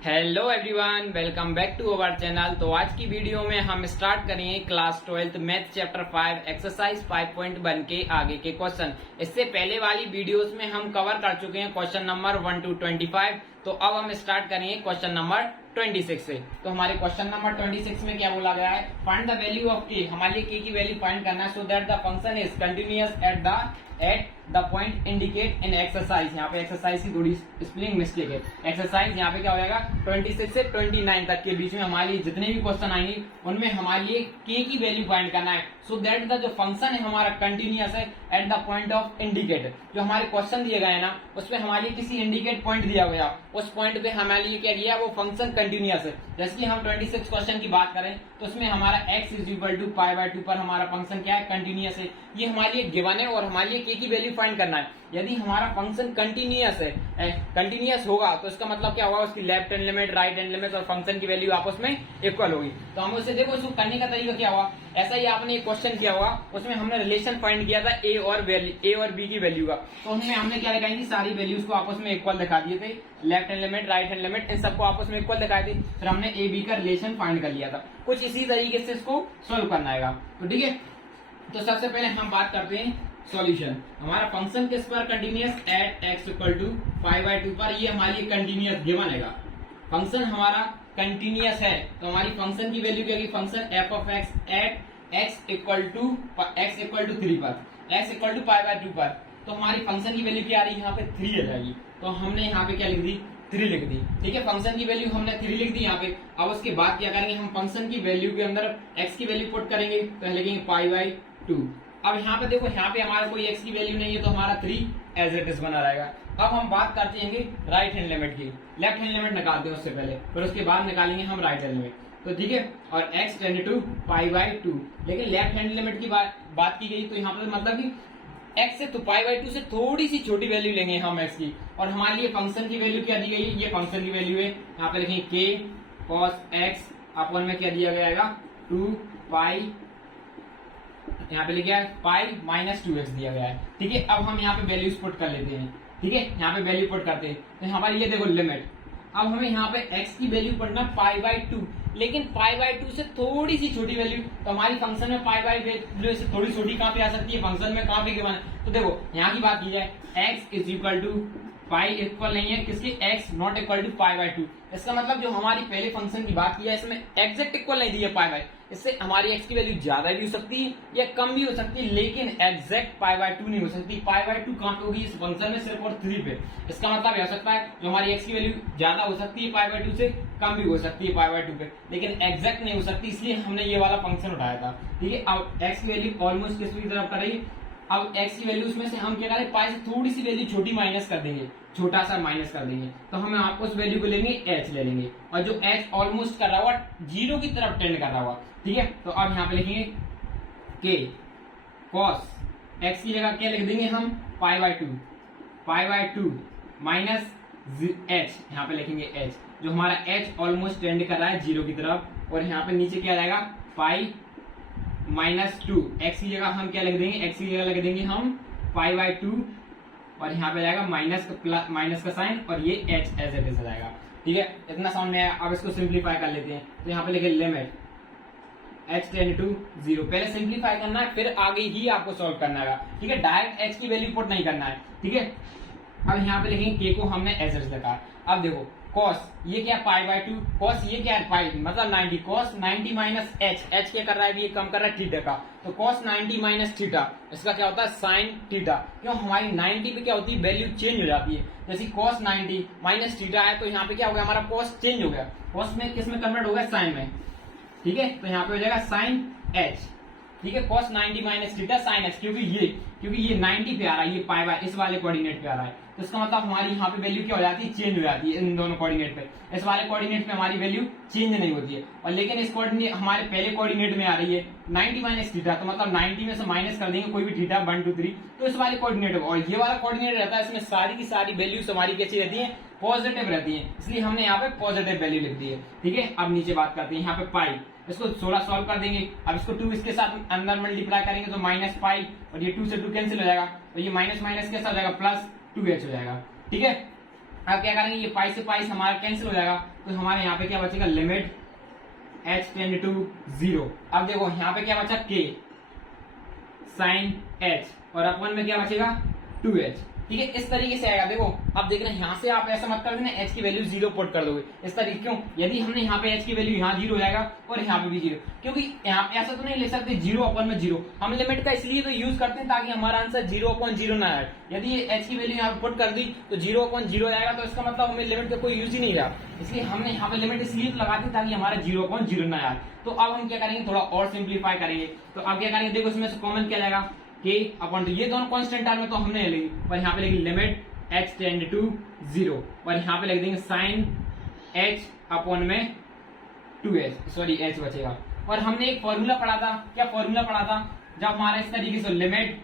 Hello everyone, welcome back to our channel. तो आज की वीडियो में हम स्टार्ट करेंगे क्लास 12 मैथ चैप्टर 5 एक्सरसाइज 5.1 के आगे के क्वेश्चन। इससे पहले वाली वीडियोस में हम कवर कर चुके हैं क्वेश्चन नंबर 1 to 25। तो अब हम स्टार्ट करेंगे क्वेश्चन नंबर 26 से। तो हमारे क्वेश्चन नंबर 26 में क्या बोला गया है, फाइंड द वैल्यू ऑफ के। हमारे के की वैल्यू फाइंड करना है so that the function is continuous at the point indicate in exercise. यहाँ पे एक्सरसाइज की थोड़ी स्पेलिंग मिस्टेक है। एक्सरसाइज यहाँ पे क्या हो जाएगा, 26 से 29 तक के बीच में हमारी जितने भी क्वेश्चन आएंगे उनमें हमारे लिए के की वैल्यू फाइंड करना है सो दैट द जो फंक्शन है हमारा कंटिन्यूअस है at the point of indicate. जो हमारे क्वेश्चन दिए गए ना उसमें हमारे लिए किसी इंडिकेट पॉइंट दिया गया, उस पॉइंट पे हमारे लिए क्या दिया, वो फंक्शन कंटिन्यूअस है। जैसे कि हम 26 क्वेश्चन की बात करें तो उसमें हमारा x इज इक्वल टू π/2 पर हमारा फंक्शन क्या है, कंटिन्यूअस है। ये हमारे लिए गिवन है और हमारे लिए के की वैल्यू फाइंड करना है। यदि हमारा फंक्शन कंटिन्यूअस है, कंटिन्यूअस होगा तो इसका मतलब क्या होगा, उसकी left hand limit, right hand limit और फंक्शन की वैल्यू आपस में इक्वल होगी। तो हम उसे देखो, उसको करने का तरीका क्या हुआ, ऐसा ही आपने एक क्वेश्चन किया होगा, उसमें हमने रिलेशन फाइंड किया था ए और बी की वैल्यू का। तो उनमें हमने क्या दिखाई थी, सारी वैल्यूज को आपस में इक्वल दिखा दिए थे, left hand limit, right hand limit, इन सबको आपस में इक्वल दिखाई थी। फिर हमने ए बी का रिलेशन फाइंड कर लिया था। कुछ इसी तरीके से इसको सोल्व करना है। तो ठीक है, तो सबसे पहले हम बात करते हैं सॉल्यूशन। हमारा फंक्शन किस पर continuous, at x equal to π/2 पर। ये हमारे लिए कंटिन्यूअस गिवन है। फंक्शन हमारा कंटिन्यूअस है तो हमारी फंक्शन की वैल्यू क्या होगी, function f of x at x equal to 3 पर, x इक्वल टू π/2 पर। तो हमारी फंक्शन की वैल्यू क्या आ रही है, यहाँ पे 3 आ जाएगी। तो हमने यहाँ पे क्या लिख दी, 3 लिख दी। ठीक है, फंक्शन की वैल्यू हमने 3 लिख दी यहाँ पे। अब उसके बाद क्या करेंगे, हम फंक्शन की वैल्यू के अंदर x की वैल्यू पुट करेंगे, तो लिखेंगे π/2। अब यहाँ पे देखो, यहाँ पे हमारा कोई x की वैल्यू नहीं है तो हमारा 3 एज इट इज बना रहेगा। अब हम बात करते हैं राइट हैंड लिमिट की। लेफ्ट हैंड लिमिट निकालते हैं उससे पहले, फिर उसके बाद निकालेंगे हम राइट हैंड लिमिट। तो ठीक है, और x टेंड टू π/2, लेकिन लेफ्ट हैंड लिमिट की बात की गई तो यहाँ पे मतलब कि x से तो π/2 से थोड़ी सी छोटी वैल्यू लेंगे हम x की। और हमारे लिए फंक्शन की वैल्यू क्या दी गई है, ये फंक्शन की वैल्यू है। यहाँ पे लिखेंगे k cos x अपन में क्या दिया गया है, 2π, यहाँ पे लिखा है π-2x दिया गया है। ठीक है, अब हम यहाँ पे वैल्यूज पुट कर लेते हैं। ठीक है, यहाँ पे वैल्यू पुट करते हैं तो यहाँ पर ये देखो लिमिट। अब हमें यहाँ पे x की वैल्यू पढ़ना π/2, लेकिन π/2 से थोड़ी सी छोटी वैल्यू। तो हमारी फंक्शन में π/2 से थोड़ी छोटी कहाँ पे आ सकती है, फंक्शन में कहाँ पे गिवन है। तो देखो यहाँ की बात की जाए, x is equal to pi equal नहीं है किसकी, x नॉट इक्वल टू π/2। इसका मतलब जो हमारी पहले फंक्शन की बात की है इसमें एग्जैक्ट इक्वल नहीं दी है π/2। इससे हमारी x की वैल्यू ज्यादा भी हो सकती है या कम भी हो सकती है, लेकिन एग्जैक्ट π/2 नहीं हो सकती। π/2 कहाँ पे होगी, इस फंक्शन में सिर्फ और 3 पे। इसका मतलब यह हो सकता है जो हमारी x की वैल्यू ज्यादा हो सकती है π/2 से, कम भी हो सकती है π/2 पे, लेकिन एग्जैक्ट नहीं हो सकती। इसलिए हमने ये वाला फंक्शन उठाया था। ठीक है, अब x की वैल्यू ऑलमोस्ट किसकी तरफ कर रही है। अब x की वैल्यू उसमें से हम क्या करें, पाई से थोड़ी सी वैल्यू छोटी माइनस कर देंगे, छोटा सा माइनस कर देंगे। तो हम आपको उस वैल्यू को लेंगे h ले लेंगे, और जो h ऑलमोस्ट कर रहा हुआ 0 की तरफ टेंड कर रहा हुआ। ठीक है, तो अब यहाँ पे लिखेंगे k cos x की जगह क्या लिख देंगे हम, π/2 माइनस h, यहाँ पे लिखेंगे h। जो हमारा h ऑलमोस्ट टेंड कर रहा है 0 की तरफ, और यहाँ पे नीचे क्या रहेगा, π-2। x की जगह हम क्या लिख देंगे, x की जगह लिख देंगे हम π/2, और यहाँ पे जाएगा माइनस का साइन, और ये h एज इट इज जाएगा। ठीक है, इतना समझ में आया। अब इसको सिंप्लीफाई कर लेते हैं। तो यहाँ पे लिखे लिमिट h टेंड टू 0। पहले सिंप्लीफाई करना है, फिर आगे ही आपको सॉल्व करना है। ठीक है, डायरेक्ट h की वैल्यू पुट नहीं करना है। ठीक है, अब यहाँ पे लिखेंगे k को हमने एज इट इज लिखा। अब देखो cos ये क्या π/2, cos ये क्या है पाई मतलब 90, cos 90 माइनस h क्या कर रहा है, ये कम कर रहा है थीटा का। तो cos 90 माइनस थीटा, इसका क्या होता है, साइन थीटा। क्यों, हमारी 90 पे क्या होती है, वैल्यू चेंज हो जाती है। जैसे cos 90 माइनस थीटा है तो यहाँ पे क्या हो गया, हमारा cos चेंज हो गया, cos में किस में कन्वर्ट हो गया, साइन में। ठीक है, तो यहाँ पे हो जाएगा साइन h। ठीक है, cos 90 minus theta sine h, क्योंकि ये 90 पे आ रहा है, ये पाई इस वाले कोऑर्डिनेट पे आ रहा है। तो इसका मतलब हमारी यहाँ पे वैल्यू क्या हो जाती है, चेंज हो जाती है इन दोनों कोऑर्डिनेट पे। इस वाले कोऑर्डिनेट पे हमारी वैल्यू चेंज नहीं होती है, और लेकिन इस कोऑर्डिनेट हमारे पहले कोऑर्डिनेट में आ रही है 90 माइनस थीटा। तो मतलब 90 में से माइनस कर देंगे कोई भी थीटा 1 2 3, तो इस वाले कोऑर्डिनेट, और ये वाला कोऑर्डिनेट रहता है, इसमें सारी की सारी वैल्यूज हमारी कैसी रहती है, पॉजिटिव रहती है। इसलिए हमने यहाँ पे पॉजिटिव वैल्यू लिख दी है। ठीक है, अब नीचे बात करते हैं, यहाँ पे पाई, इसको 16 सॉल्व कर देंगे। अब इसको 2 इसके साथ अंदर मल्टीप्लाई करेंगे तो माइनस पाई, और ये 2 से 2 कैंसिल हो जाएगा, तो ये माइनस माइनस कैसा हो जाएगा, प्लस 2h हो जाएगा। ठीक है, अब क्या करेंगे, ये पाई से पाई हमारा कैंसिल हो जाएगा, तो हमारे यहाँ पे क्या बचेगा, लिमिट h टेंड टू 0। अब देखो यहाँ पे क्या बचा, k साइन h और अपन में क्या बचेगा 2h। ठीक है, इस तरीके से आएगा। देखो अब देख रहे हैं, यहाँ से आप ऐसा मत कर देना h की वैल्यू 0 पुट कर दोगे इस तरीके, क्यों, यदि हमने यहाँ पे h की वैल्यू यहाँ 0 हो जाएगा और यहाँ पे भी 0, क्योंकि यहाँ पे ऐसा तो नहीं ले सकते 0 अपन में 0। हम लिमिट का इसलिए तो यूज करते हैं ताकि हमारा आंसर 0/0 ना आए। यदि h की वैल्यू यहाँ पुट कर दी तो 0/0 आएगा, तो इसका मतलब हमें लिमिट का कोई यूज ही नहीं रहा। इसलिए हमने यहाँ पे लिमिट इसलिए तो लगाते हैं ताकि हमारा 0/0 ना आए। तो अब हम क्या करेंगे, थोड़ा और सिंप्लीफाई करेंगे। तो अब क्या करेंगे, देखो इसमें से कॉमन क्या जाएगा, k अपॉन टू, ये दोनों कांस्टेंट टर्म में तो हमने ले ली, पर यहाँ पे लेंगे लिमिट h टेंड टू 0 और यहाँ पे लिख देंगे साइन h अपॉन में 2h, सॉरी h बचेगा। और हमने एक फॉर्मूला पढ़ा था, क्या फॉर्मूला पढ़ा था, जब हमारा इस तरीके से लिमिट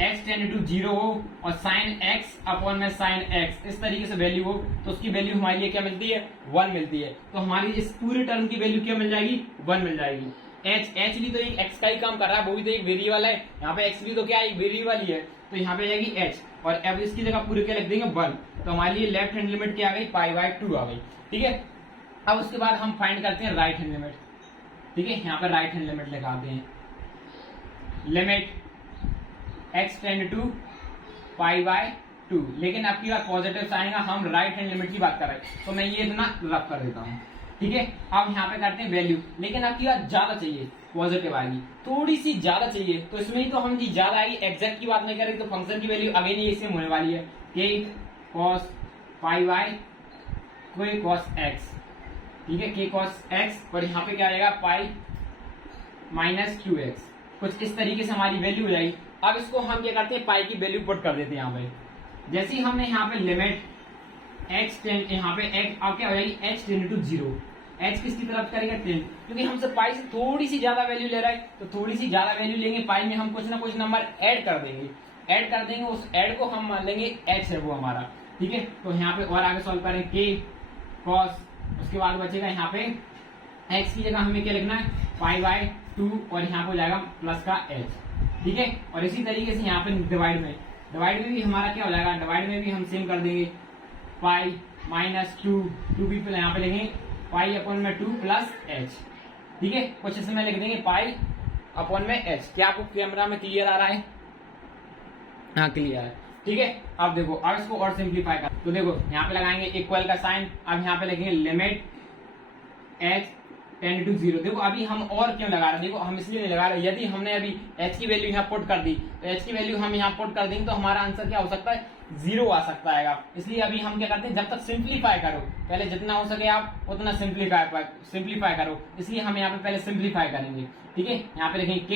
h टेंड टू 0 हो और साइन x अपॉन में साइन x इस तरीके से वैल्यू हो, तो उसकी वैल्यू हमारी लिए क्या मिलती है, 1 मिलती है। तो हमारी इस पूरे टर्म की वैल्यू क्या मिल जाएगी, 1 मिल जाएगी। h भी तो एक x का ही काम कर रहा है, वो भी तो एक वेरिएबल है, यहाँ पे x भी तो क्या है, एक वेरिएबल ही है, तो यहाँ पे जाएगी h और अब इसकी जगह पूरे क्या लिख देंगे 1। तो हमारे लिए लेफ्ट हैंड लिमिट क्या आ गई, π/2 आ गई। ठीक है, अब उसके बाद हम फाइंड करते हैं राइट हैंड लिमिट। ठीक है, यहाँ पे राइट हैंड लिमिट लगाते हैं, लिमिट x टेंड टू π/2, लेकिन आपकी बात पॉजिटिव आएगा, हम राइट हैंड लिमिट की बात कर रहे हैं, तो मैं ये इतना रफ कर देता हूँ। ठीक है, अब यहाँ पे करते हैं वैल्यू, लेकिन आपकी बात ज्यादा चाहिए, पॉजिटिव आएगी, थोड़ी सी ज्यादा चाहिए, तो इसमें ही तो हम जी ज्यादा आएगी, एग्जैक्ट की बात नहीं करेंगे तो फंक्शन की वैल्यू अगेन ये सेम होने वाली है, k cos π/y कोई cos x। ठीक है, k cos x और यहाँ पे क्या आएगा पाई माइनस 2x, कुछ इस तरीके से हमारी वैल्यू हो जाएगी। अब इसको हम क्या करते हैं, पाई की वैल्यू पुट कर देते हैं यहाँ पे। जैसे ही हमने यहाँ पे लिमिट x टेंड, यहाँ पे x अब क्या हो जाएगी, h टेंड टू 0, h किसकी तरफ करेगा 10, क्योंकि हमसे पाई से थोड़ी सी ज्यादा वैल्यू ले रहा है, तो थोड़ी सी ज्यादा वैल्यू लेंगे, पाई में हम कुछ ना कुछ नंबर ऐड कर देंगे, उस ऐड को हम मान लेंगे h है वो हमारा। ठीक है, तो यहाँ पे और आगे सॉल्व करें k cos, उसके बाद बचेगा यहाँ पे x की जगह हमें क्या लिखना है, π/2 और यहाँ पे हो जाएगा प्लस का h। ठीक है, और इसी तरीके से यहाँ पे डिवाइड में भी हमारा क्या हो जाएगा, डिवाइड में भी हम सेम कर देंगे, पाई माइनस 2 भी यहाँ पे लिखेंगे पाई अपॉन में 2 प्लस h। ठीक है, कुछ इसमें लिख देंगे पाई अपॉन में h। क्या आपको कैमरा में क्लियर आ रहा है, हाँ क्लियर है। ठीक है, अब देखो, अब इसको और सिंप्लीफाई कर, तो देखो यहाँ पे लगाएंगे इक्वल का साइन, अब यहाँ पे लिखेंगे लिमिट h टेंड टू 0। देखो अभी हम और क्यों लगा रहे हैं, देखो हम इसलिए नहीं लगा रहे, यदि हमने अभी h की वैल्यू यहाँ पुट कर दी, तो h की वैल्यू हम यहाँ पुट कर देंगे तो हमारा आंसर क्या हो सकता है, 0 आ सकता है। इसलिए अभी हम क्या करते हैं, जब तक सिंप्लीफाई करो, पहले जितना हो सके आप उतना सिंप्लीफाई करो, इसलिए हम यहाँ पे पहले सिंप्लीफाई करेंगे। ठीक है, यहाँ पे लिखेंगे k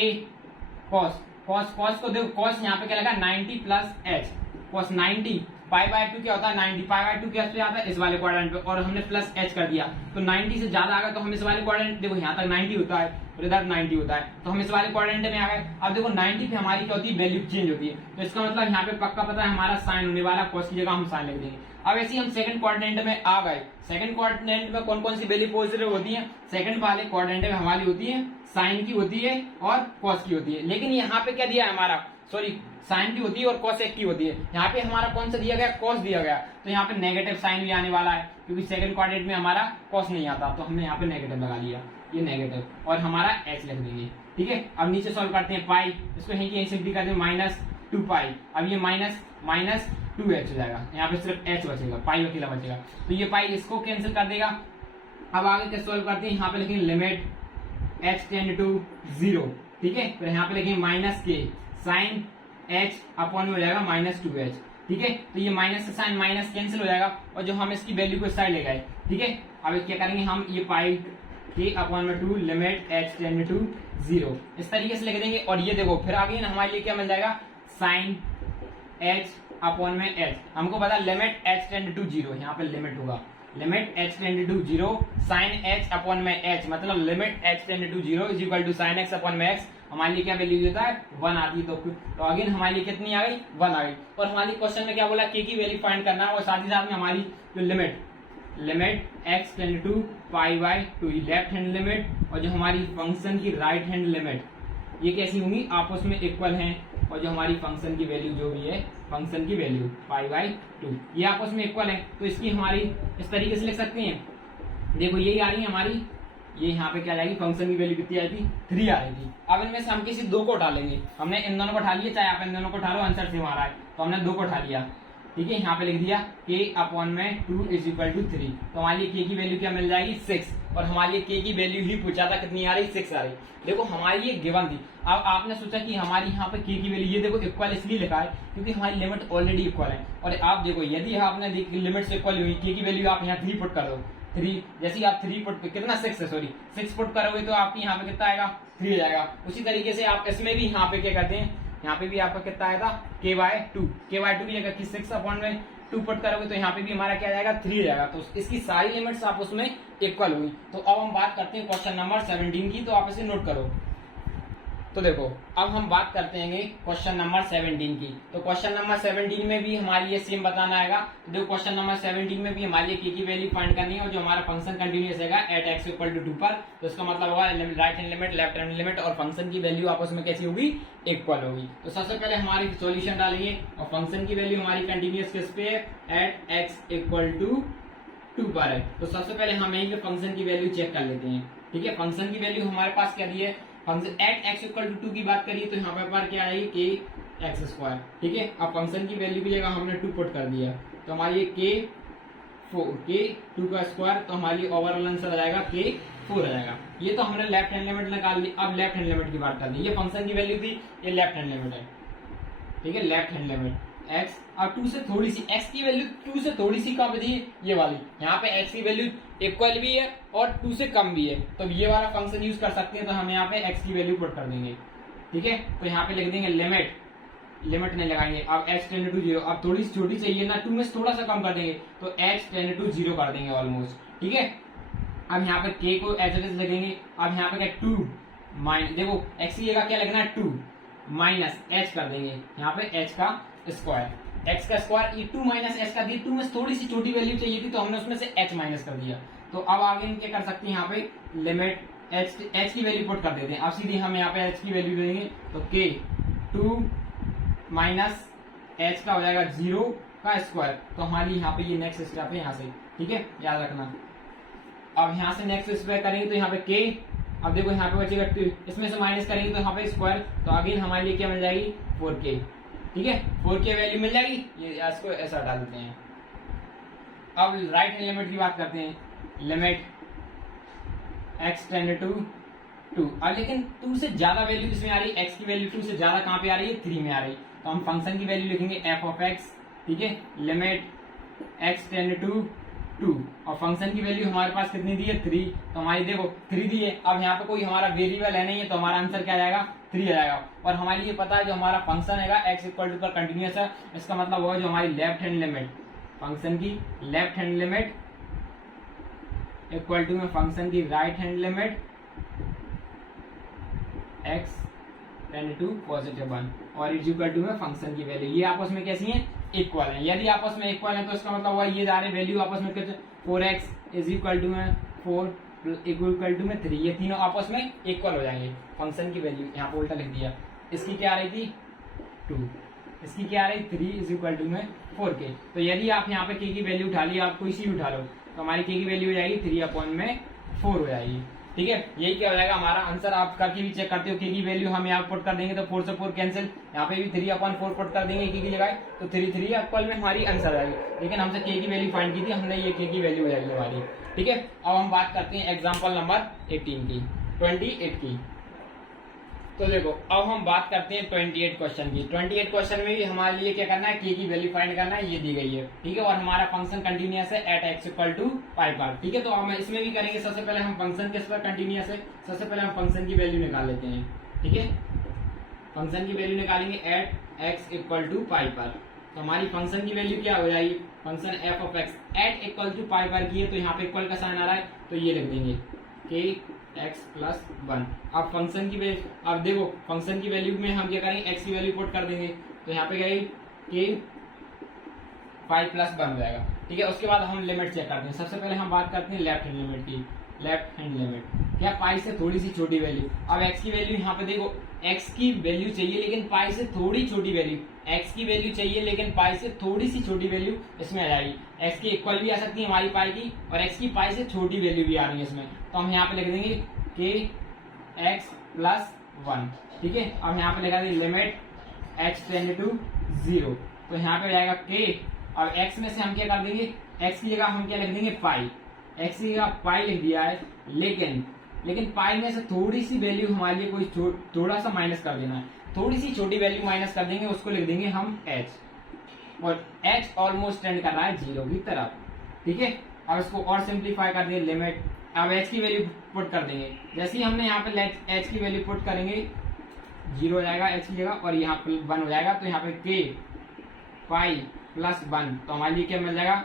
cos को देखो, cos यहाँ पे क्या लगा 90 प्लस h, cos 90 π/2 क्या होता है 90, π/2 क्या आता है इस वाले क्वाड्रेंट पे, और हमने प्लस h कर दिया, तो 90 से ज्यादा आ गया, तो हम इस वाले क्वाड्रेंट, देखो यहाँ तक 90 होता है और इधर 90 होता है, तो हम इस वाले क्वाड्रेंट में आ गए। अब देखो 90 पे हमारी क्या होती है, वैल्यू चेंज होती है, तो इसका मतलब यहाँ पे पक्का पता है हमारा साइन होने वाला, cos की जगह हम साइन लिख देंगे। अब ऐसे ही हम सेकंड क्वाड्रेंट में आ गए, सेकंड क्वाड्रेंट में कौन कौन सी वैल्यू पॉजिटिव होती है, सेकंड वाले क्वाड्रेंट में हमारी होती है साइन की होती है और cos की होती है, लेकिन यहाँ पे क्या दिया है हमारा, सॉरी साइन की होती है और cosec की होती है, यहाँ पे हमारा कौन सा दिया गया, cos दिया गया, तो यहाँ पे नेगेटिव साइन भी आने वाला है, क्योंकि सेकंड क्वाड्रेंट में हमारा cos नहीं आता, तो हमने यहाँ पे नेगेटिव लगा लिया, ये नेगेटिव, और हमारा h लिख देंगे। ठीक है, अब नीचे सॉल्व करते हैं, पाई इसको यहीं सिंपली कर देंगे माइनस 2 पाई, अब ये माइनस 2h हो जाएगा, यहाँ पे सिर्फ h बचेगा, पाई अकेला बचेगा, तो ये पाई इसको कैंसिल कर देगा। अब आगे क्या सॉल्व करते हैं, यहाँ पे लिखेंगे लिमिट h टेंड टू 0। ठीक है, फिर यहाँ पे लिखेंगे minus k sine h upon में हो जाएगा माइनस 2h। ठीक है, तो ये माइनस का साइन माइनस कैंसिल हो जाएगा, और जो हम इसकी वैल्यू को इस साइड ले गए। ठीक है, अब क्या करेंगे हम, ये पाई k अपॉन में 2 लिमिट h टेंड टू 0 इस तरीके से लिख देंगे, और ये देखो फिर आगे हमारे लिए क्या मिल जाएगा, साइन h अपॉन में h, हमको पता लिमिट h टेंड टू 0, यहाँ पे लिमिट होगा limit h tend to 0 sine h upon में h, मतलब limit h tend to 0 is equal to sine x upon में x, हमारे लिए क्या वैल्यू देता है 1 आती है, तो अगेन हमारे लिए कितनी आ गई 1 आ गई। और हमारी क्वेश्चन में क्या बोला, k की वैल्यू फाइंड करना है, और साथ ही साथ में हमारी जो limit x tend to π/2 left hand limit, और जो हमारी फंक्शन की राइट हैंड लिमिट, ये कैसी होंगी, आपस में इक्वल हैं, और जो हमारी फंक्शन की वैल्यू जो भी है, फंक्शन की वैल्यू π/2, ये आपस में इक्वल है। तो इसकी हमारी इस तरीके से लिख सकते हैं, देखो यही आ रही है हमारी, ये यहाँ पे क्या जाएगी, फंक्शन की वैल्यू कितनी आई थी, 3 आ रही थी। अब इनमें से हम किसी दो को उठा लेंगे, हमने इन दोनों को उठा लिया, चाहे आप इन दोनों को उठा लो, आंसर सेम आ रहा है, तो हमने 2 को उठा लिया। ठीक है, यहाँ पे लिख दिया k/2 = 3, तो हमारे लिए k की वैल्यू क्या मिल जाएगी, 6, और हमारे लिए k की वैल्यू ही पूछा था, कितनी आ रही, 6 आ रही। देखो हमारी ये गिवन थी, अब आपने सोचा कि हमारी यहाँ पे k की वैल्यू, ये देखो इक्वल इसलिए लिखा है क्योंकि हमारी लिमिट ऑलरेडी इक्वल है। और आप देखो यदि आपने लिमिट से इक्वल हुई, k की वैल्यू आप यहाँ 3 पुट कर दो, 3 जैसे ही आप 3 पुट कितना 6 है, सॉरी 6 पुट करोगे तो आपकी यहाँ पे कितना आएगा, 3 आ जाएगा। उसी तरीके से आप इसमें भी यहाँ पे क्या करते हैं, यहाँ पे भी आपका कितना आएगा, k/2 की जगह की 6/2 पुट करोगे तो यहाँ पे भी हमारा क्या जाएगा, 3 जाएगा। तो इसकी सारी लिमिट्स आप उसमें इक्वल हुई। तो अब हम बात करते हैं क्वेश्चन नंबर 17 की, तो आप इसे नोट करो। तो देखो अब हम बात करते हैं क्वेश्चन नंबर 17 की। तो क्वेश्चन नंबर 17 में भी हमारे लिए सेम बताना आएगा। तो देखो क्वेश्चन नंबर 17 में भी हमारे लिए k की वैल्यू फाइंड करनी है, और जो हमारा फंक्शन कंटिन्यूअस है एट x = 2 पर, तो इसका मतलब होगा right hand limit, left hand limit और फंक्शन की वैल्यू आपस में कैसी होगी, इक्वल होगी। तो सबसे पहले हमारी सॉल्यूशन डालेंगे, और फंक्शन की वैल्यू हमारी कंटिन्यूअस किस पे है, एट x = 2 पर है। तो सबसे पहले हम यही पे फंक्शन की वैल्यू चेक कर लेते हैं। ठीक है, फंक्शन की वैल्यू हमारे पास क्या दी है, फंक्शन एट x = 2 की बात करिए तो यहाँ पर क्या आएगी, kx²। ठीक है, अब फंक्शन की वैल्यू की जगह हमने 2 पुट कर दिया, तो हमारी k2 का स्क्वायर, तो हमारी ओवरऑल आंसर आ जाएगा k4 आ जाएगा। ये तो हमने लेफ्ट हैंड लिमिट निकाल ली। अब लेफ्ट हैंड लिमिट की बात कर ली, ये फंक्शन की वैल्यू थी, ये लेफ्ट हैंड लिमिट है। ठीक है, लेफ्ट हैंड लिमिट x, अब 2 से थोड़ी सी, x की वैल्यू 2 से थोड़ी सी कम थी, ये वाली, यहाँ पे x की वैल्यू इक्वल भी है और 2 से कम भी है, तो ये वाला फंक्शन यूज कर सकते हैं। तो हम यहाँ पे x की वैल्यू पुट कर देंगे। ठीक है, तो यहाँ पे लिख देंगे लिमिट नहीं लगाएंगे, अब x टेंड टू 0, अब थोड़ी सी छोटी चाहिए ना, 2 में से थोड़ा सा कम कर देंगे, तो x टेंड टू 0 कर देंगे ऑलमोस्ट। ठीक है, अब यहाँ पे k को एज इट इज लगेंगे। अब यहाँ पे क्या 2 माइनस, देखो x की जगह क्या लगना है, 2 माइनस h कर देंगे, यहाँ पे h का स्क्वायर, x का स्क्वायर, ये 2 माइनस h का दिया, 2 में थोड़ी सी छोटी वैल्यू चाहिए थी तो हमने उसमें से h माइनस कर दिया। तो अब आगे हम क्या कर सकते हैं, यहाँ पे लिमिट h की वैल्यू पुट कर देते हैं। अब सीधे हम यहाँ पे h की वैल्यू देंगे, तो k 2 माइनस h का हो जाएगा 0 का स्क्वायर, तो हमारी यहाँ पे ये नेक्स्ट स्टेप है यहाँ से। ठीक है, याद रखना। अब यहाँ से नेक्स्ट स्क्वायर करेंगे तो यहाँ पे k, अब देखो यहाँ पे बचेगा 2, इसमें से माइनस करेंगे तो यहाँ पे स्क्वायर, तो अगेन हमारे लिए क्या मिल जाएगी, 4k। ठीक है, 4k वैल्यू मिल जाएगी, ये इसको ऐसा हटा देते हैं। अब राइट हैंड लिमिट की बात करते हैं, लिमिट x टेंड टू 2। अब लेकिन 2 से ज्यादा वैल्यू इसमें आ रही है, x की वैल्यू 2 से ज्यादा कहाँ पे आ रही है, 3 में आ रही है, तो हम फंक्शन की वैल्यू लिखेंगे f(x). ठीक है, लिमिट x टेंड टू 2, और फंक्शन की वैल्यू हमारे पास कितनी दी है, 3, तो हमारी देखो 3 दी है। अब यहाँ पे कोई हमारा वेरिएबल है नहीं है, तो हमारा आंसर क्या आ जाएगा, 3 आ जाएगा। और हमारी ये पता है जो हमारा फंक्शन है x = 2 पर कंटिन्यूअस है, इसका मतलब वो जो हमारी लेफ्ट हैंड लिमिट, फंक्शन की left hand limit equal to में फंक्शन की right hand limit x tend to +1 और इज इक्वल टू में फंक्शन की वैल्यू, ये आपस में कैसी है, इक्वल है। यदि आपस में इक्वल है तो इसका मतलब हुआ ये जा रहे वैल्यू आपस में कितने, 4x इज इक्वल टू में 4 इक्वल टू में 3, ये तीनों आपस में इक्वल हो जाएंगे। फंक्शन की वैल्यू यहाँ पे उल्टा लिख दिया, इसकी क्या आ रही थी 2, इसकी क्या आ रही 3 इज इक्वल टू में 4k। तो यदि आप यहाँ पे k की वैल्यू उठा ली, आप कोई सी उठा लो, तो हमारी k की वैल्यू हो जाएगी 3/4 हो जाएगी। ठीक है, यही क्या हो जाएगा हमारा आंसर। आप करके भी चेक करते हो, k की वैल्यू हम यहाँ पुट कर देंगे तो 4 से 4 कैंसिल, यहाँ पे भी 3/4 पुट कर देंगे k की जगह, तो 3 इक्वल में हमारी आंसर आएगी। लेकिन हमसे k की वैल्यू फाइंड की थी हमने, ये k की वैल्यू हो जाएगी हमारी। ठीक है, अब हम बात करते हैं एग्जाम्पल नंबर 28 की। तो देखो अब हम बात करते हैं 28 क्वेश्चन की। 28 क्वेश्चन में भी हमारे लिए क्या करना है, k की वैल्यू फाइंड करना है, ये दी गई है। ठीक है, और हमारा फंक्शन कंटिन्यूअस है एट x = पाई पर। ठीक है, तो हम इसमें भी करेंगे, सबसे पहले हम फंक्शन किस पर कंटिन्यूअस है, सबसे पहले हम फंक्शन की वैल्यू निकाल लेते हैं। ठीक है, फंक्शन की वैल्यू निकालेंगे एट x = पाई पर, तो हमारी फंक्शन की वैल्यू क्या हो जाएगी, function f(x) at equal to pi पर की है, तो यहाँ पे इक्वल का साइन आ रहा है, तो ये लिख देंगे kx+1। अब फंक्शन की वैल्यू, अब देखो फंक्शन की वैल्यू में हम क्या करेंगे, x की वैल्यू पुट कर देंगे, तो यहाँ पे क्या k π+1 हो जाएगा। ठीक है, उसके बाद हम लिमिट चेक करते हैं। सबसे पहले हम बात करते हैं लेफ्ट हैंड लिमिट की। लेफ्ट हैंड लिमिट क्या पाई से थोड़ी सी छोटी वैल्यू। अब x की वैल्यू यहाँ पे देखो, x की वैल्यू चाहिए लेकिन पाई से थोड़ी छोटी वैल्यू, x की वैल्यू चाहिए लेकिन पाई से थोड़ी सी छोटी वैल्यू इसमें आ जाएगी। x की इक्वल भी आ सकती है हमारी पाई की, और x की पाई से छोटी वैल्यू भी आ रही है इसमें, तो हम यहाँ पे लिख देंगे k x प्लस 1। ठीक है, अब यहाँ पे लिखा देंगे लिमिट h टेंड टू 0, तो यहाँ पे जाएगा k। अब x में से हम क्या कर देंगे, x की जगह हम क्या लिख देंगे पाई, x की जगह पाई लिख दिया है, लेकिन पाई में से थोड़ी सी वैल्यू हमारे लिए कोई थोड़ा सा माइनस कर देना है, थोड़ी सी छोटी वैल्यू माइनस कर देंगे, उसको लिख देंगे हम h, और h ऑलमोस्ट टेंड कर रहा है 0 की तरफ। ठीक है, अब इसको और सिंप्लीफाई कर दिए लिमिट, अब h की वैल्यू पुट कर देंगे, जैसे ही हमने यहाँ पे h की वैल्यू पुट करेंगे 0 हो जाएगा h की जगह, और यहाँ पे 1 हो जाएगा, तो यहाँ पे k पाई प्लस 1, तो हमारे लिए क्या मिल जाएगा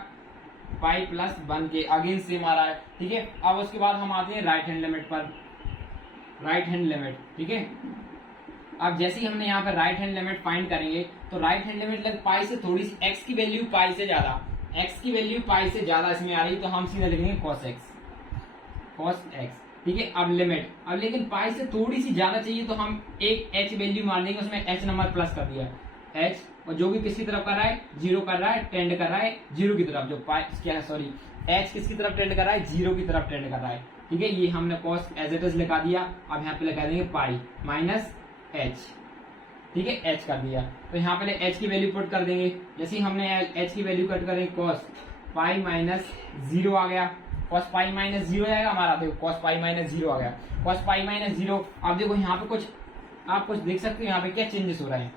पाई प्लस 1 के, अगेन सेम आ रहा है। ठीक है, अब उसके बाद हम आते हैं राइट हैंड लिमिट पर, राइट हैंड लिमिट। ठीक है, अब जैसे ही हमने यहाँ पे राइट हैंड लिमिट फाइंड करेंगे, तो राइट हैंड लिमिट लग पाई से थोड़ी सी, x की वैल्यू पाई से ज्यादा, x की वैल्यू पाई से ज्यादा इसमें आ रही, तो हम सीधा लिखेंगे cos x। ठीक है, अब लिमिट, अब लेकिन पाई से थोड़ी सी ज्यादा चाहिए, तो हम एक h वैल्यू मान लेंगे, उसमें h नंबर प्लस कर दिया h, और जो भी किसकी तरफ कर रहा है 0 कर रहा है, टेंड कर रहा है 0 की तरफ, जो पाई क्या है सॉरी h किसकी तरफ टेंड कर रहा है 0 की तरफ टेंड कर रहा है। ठीक है, ये हमने cos एज इट इज लिखा दिया, अब यहाँ पे लगा देंगे पाई माइनस h। ठीक है, h कर दिया, तो यहाँ पे h की वैल्यू पुट कर देंगे, जैसे ही हमने h की वैल्यू कट करेंगे cos पाई माइनस 0 आ गया, cos पाई माइनस 0 आएगा हमारा, देखो cos पाई माइनस 0 आ गया, cos पाई माइनस 0। अब देखो यहाँ पे कुछ आप कुछ देख सकते हो, यहाँ पे क्या चेंजेस हो रहे हैं,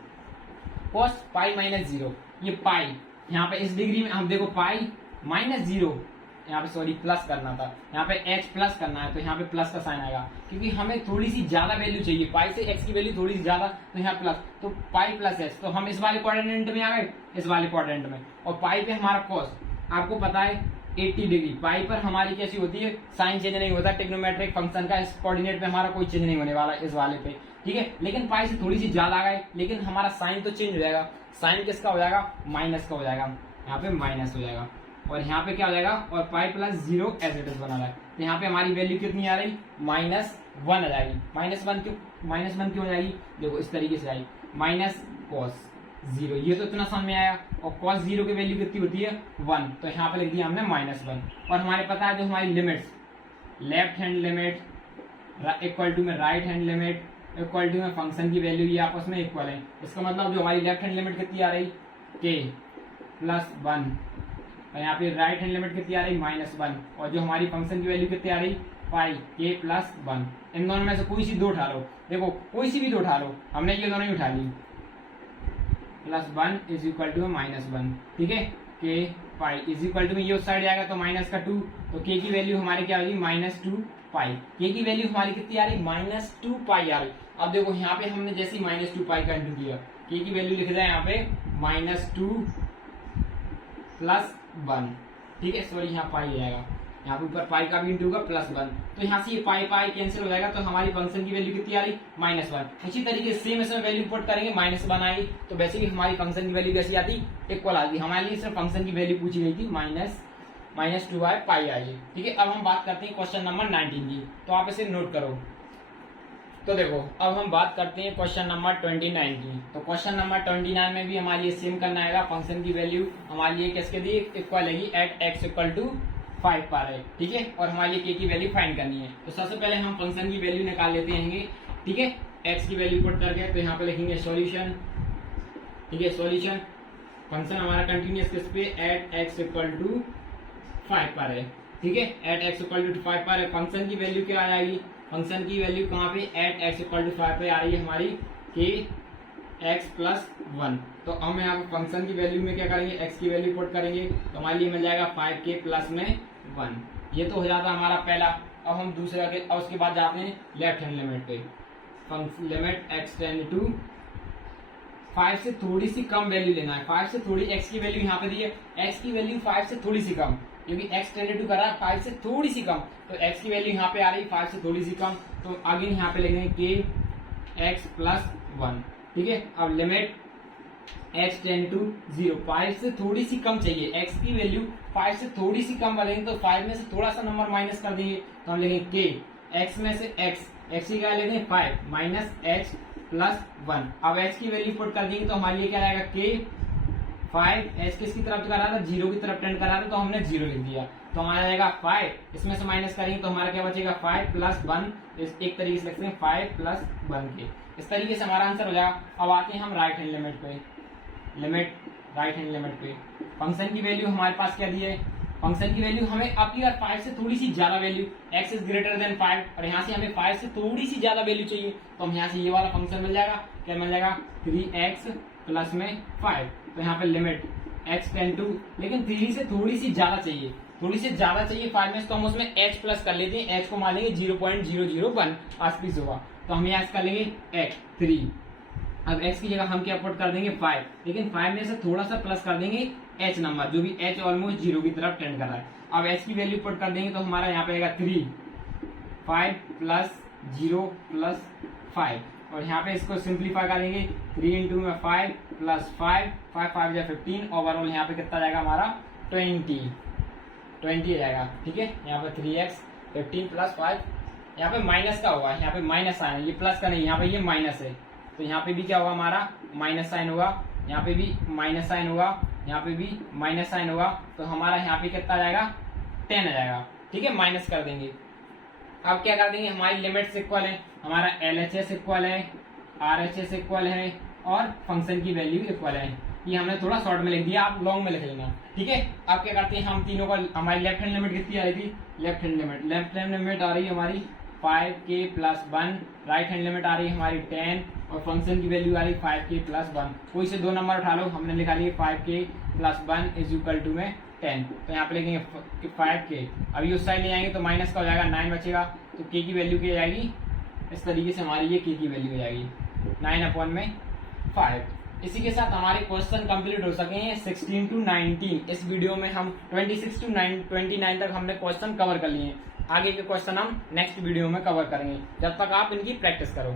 cos पाई माइनस 0, ये पाई यहाँ पे इस डिग्री में हम देखो पाई माइनस 0, यहाँ पे सॉरी प्लस करना था, यहाँ पे h प्लस करना है, तो यहाँ पे प्लस का साइन आएगा, क्योंकि हमें थोड़ी सी ज्यादा वैल्यू चाहिए, पाई से x की वैल्यू थोड़ी सी ज्यादा, तो यहाँ प्लस, तो पाई प्लस h, तो हम इस वाले क्वाड्रेंट में आ गए, इस वाले क्वाड्रेंट में, और पाई पे हमारा cos आपको पता है 80 डिग्री, पाई पर हमारी कैसी होती है, साइन चेंज नहीं होता ट्रिग्नोमेट्रिक फंक्शन का, इस कोऑर्डिनेट पे हमारा कोई चेंज नहीं होने वाला इस वाले पे। ठीक है, लेकिन पाई से थोड़ी सी ज्यादा आ गए, लेकिन हमारा साइन तो चेंज हो जाएगा, साइन किसका हो जाएगा माइनस का हो जाएगा, यहाँ पे माइनस हो जाएगा, और यहाँ पे क्या हो जाएगा, और pi plus 0 as it is बना रहा है, तो यहाँ पे हमारी वैल्यू कितनी आ रही -1 आ जाएगी। -1 क्यों हो जाएगी, देखो इस तरीके से आएगी, माइनस cos 0, ये तो इतना समझ में आया, और cos 0 की वैल्यू कितनी होती है 1, तो यहाँ पे लिख दिया हमने -1, और हमारे पता है जो हमारी limits, left hand limit equal to में right hand limit equal to में फंक्शन की वैल्यू, ये आपस में इक्वल है, इसका मतलब जो हमारी लेफ्ट हैंड लिमिट कितनी आ रही k प्लस 1, और यहाँ पे राइट हैंड लिमिट कितनी आ रही -1, और जो हमारी फंक्शन की वैल्यू कितनी आ रही पाई k प्लस 1। इन दोनों में से कोई सी दो उठा लो, देखो कोई सी भी दो उठा लो, हमने ये दोनों ही उठा ली, +1 इज इक्वल टू -1। ठीक है, k pi is equal to में ये उस साइड जाएगा तो माइनस का 2, तो k की वैल्यू हमारी क्या होगी -2 पाई, k की वैल्यू हमारी कितनी आ रही -2 पाई आ रही। अब देखो यहाँ पे हमने जैसे ही -2 पाई का इंटू किया, k की वैल्यू लिख दें यहाँ पे -2 + 1। ठीक है, सॉरी यहाँ पाई जाएगा, यहाँ पे ऊपर पाई का भी इंटू होगा +1, तो यहाँ से ये पाई पाई कैंसिल हो जाएगा, तो हमारी फंक्शन की वैल्यू कितनी आ रही -1। इसी तरीके से सेम इसमें वैल्यू पुट करेंगे, -1 आई, तो वैसे भी हमारी फंक्शन की वैल्यू कैसी आती इक्वल आती, हमारे लिए सिर्फ फंक्शन की वैल्यू पूछी गई थी -2 पाई आई। ठीक है, अब हम बात करते हैं क्वेश्चन नंबर 19 की, तो आप इसे नोट करो। तो देखो अब हम बात करते हैं क्वेश्चन नंबर 29 की, तो क्वेश्चन नंबर 29 में भी हमारे लिए सेम करना है, फंक्शन की वैल्यू हमारे लिए किसके लिए इक्वल है, एट x इक्वल टू 5 पर है। ठीक है, और हमारे लिए k की वैल्यू फाइंड करनी है, तो सबसे पहले हम फंक्शन की वैल्यू निकाल लेते हैं। ठीक है, x की वैल्यू पुट करके, तो यहाँ पे लिखेंगे सॉल्यूशन। ठीक है, सॉल्यूशन फंक्शन हमारा कंटिन्यूअस किस पे एट x इक्वल टू 5 पर है। ठीक है, एट x इक्वल टू 5 पर है, फंक्शन की वैल्यू क्या आ जाएगी, फंक्शन की वैल्यू कहाँ पे एट x इक्वल टू 5 पे आ रही है हमारी k x प्लस 1, तो हम यहाँ पे फंक्शन की वैल्यू में क्या करेंगे x की वैल्यू पुट करेंगे, तो हमारे लिए मिल जाएगा 5k प्लस में 1, ये तो हो जाता है हमारा पहला। अब हम दूसरा के, और उसके बाद जाते हैं लेफ्ट हैंड लिमिट पे, लिमिट x टेंड टू 5 से थोड़ी सी कम वैल्यू लेना है, 5 से थोड़ी x की वैल्यू यहाँ पे दी है, x की वैल्यू 5 से थोड़ी सी कम, क्योंकि x टेंड टू कर रहा है 5 से थोड़ी सी कम, तो x की वैल्यू यहाँ पे आ रही है 5 से थोड़ी सी कम, तो आगे यहाँ पे लिखेंगे k x प्लस 1। ठीक है, अब लिमिट h टेंड टू 0, 5 से थोड़ी सी कम चाहिए, x की वैल्यू 5 से थोड़ी सी कम वालेंगे, तो 5 में से थोड़ा सा नंबर माइनस कर देंगे, तो हम लिखेंगे k x में से x की क्या लेंगे 5 माइनस h प्लस 1। अब h की वैल्यू पुट कर देंगे तो हमारे लिए क्या आएगा k 5 h किसकी तरफ कर रहा था, 0 की तरफ टेंड कर रहा था, तो हमने 0 लिख दिया। तो हमारा जाएगा 5, इसमें से माइनस करेंगे तो हमारा क्या बचेगा 5 प्लस 1। एक तरीके से लिखते हैं 5 प्लस 1 के। इस तरीके से हमारा आंसर हो जाएगा। अब आते हैं हम राइट हैंड लिमिट पे, राइट हैंड लिमिट पे फंक्शन की वैल्यू हमारे पास क्या दी है, फंक्शन की वैल्यू हमें आपकी अगर 5 से थोड़ी सी ज्यादा value x is greater than 5 और यहाँ से हमें 5 से थोड़ी सी ज्यादा वैल्यू चाहिए, तो हम यहाँ से ये वाला फंक्शन मिल जाएगा। क्या मिल जाएगा 3x प्लस में 5। तो यहाँ पे लिमिट x टेंड टू, लेकिन 3 से थोड़ी सी ज्यादा चाहिए, थोड़ी सी ज्यादा चाहिए 5 में, तो हम उसमें h प्लस कर लेते हैं। h को मान लेंगे 0.001 आसपास होगा, तो हम यहाँ कर लेंगे x 3। अब x की जगह हम क्या पुट कर देंगे 5, लेकिन 5 में से थोड़ा सा प्लस कर देंगे h नंबर, जो भी h ऑलमोस्ट 0 की तरफ टेंड कर रहा है। अब h की वैल्यू पुट कर देंगे तो हमारा यहाँ पे आएगा 3 5 प्लस 0 प्लस 5, और यहाँ पे इसको सिंप्लीफाई करेंगे 3 इंटू में 5 प्लस 5 5 या 15, ओवरऑल यहाँ पे कितना जाएगा हमारा 20 जाएगा। ठीक है, यहाँ पे 3x 15 प्लस 5, यहाँ पे माइनस का होगा, यहाँ पे माइनस साइन, ये प्लस का नहीं, यहाँ पे ये माइनस है, तो यहाँ पे भी क्या होगा हमारा माइनस साइन होगा, यहाँ पे भी माइनस साइन होगा, यहाँ पे भी माइनस साइन होगा, तो हमारा यहाँ पे कितना जाएगा 10 आ जाएगा। ठीक है, माइनस कर देंगे। अब क्या कर देंगे, हमारी लिमिट्स इक्वल है, हमारा LHS इक्वल है, RHS इक्वल है और फंक्शन की वैल्यू इक्वल है। ये हमने थोड़ा शॉर्ट में लिख दिया, आप लॉन्ग में लिख लेना। ठीक है, अब क्या करते हैं हम तीनों का, हमारी लेफ्ट हैंड लिमिट कितनी आ रही थी, लेफ्ट हैंड लिमिट आ रही है हमारी 5k plus 1, right hand limit आ रही है हमारी 10 और फंक्शन की वैल्यू आ रही है 5k प्लस 1। कोई से दो नंबर उठा लो, हमने लिखा लिया 5k plus 1 is equal to में 10, तो यहाँ पे लिखेंगे 5k। अभी उस साइड ले जाएंगे तो माइनस का हो जाएगा 9 बचेगा, तो k की वैल्यू क्या जाएगी, इस तरीके से हमारी ये k की वैल्यू हो जाएगी 9/5। इसी के साथ हमारे क्वेश्चन कंप्लीट हो सके हैं 16 to 19। इस वीडियो में हम 26 to 29 तक हमने क्वेश्चन कवर कर लिए हैं। आगे के क्वेश्चन हम नेक्स्ट वीडियो में कवर करेंगे, जब तक आप इनकी प्रैक्टिस करो।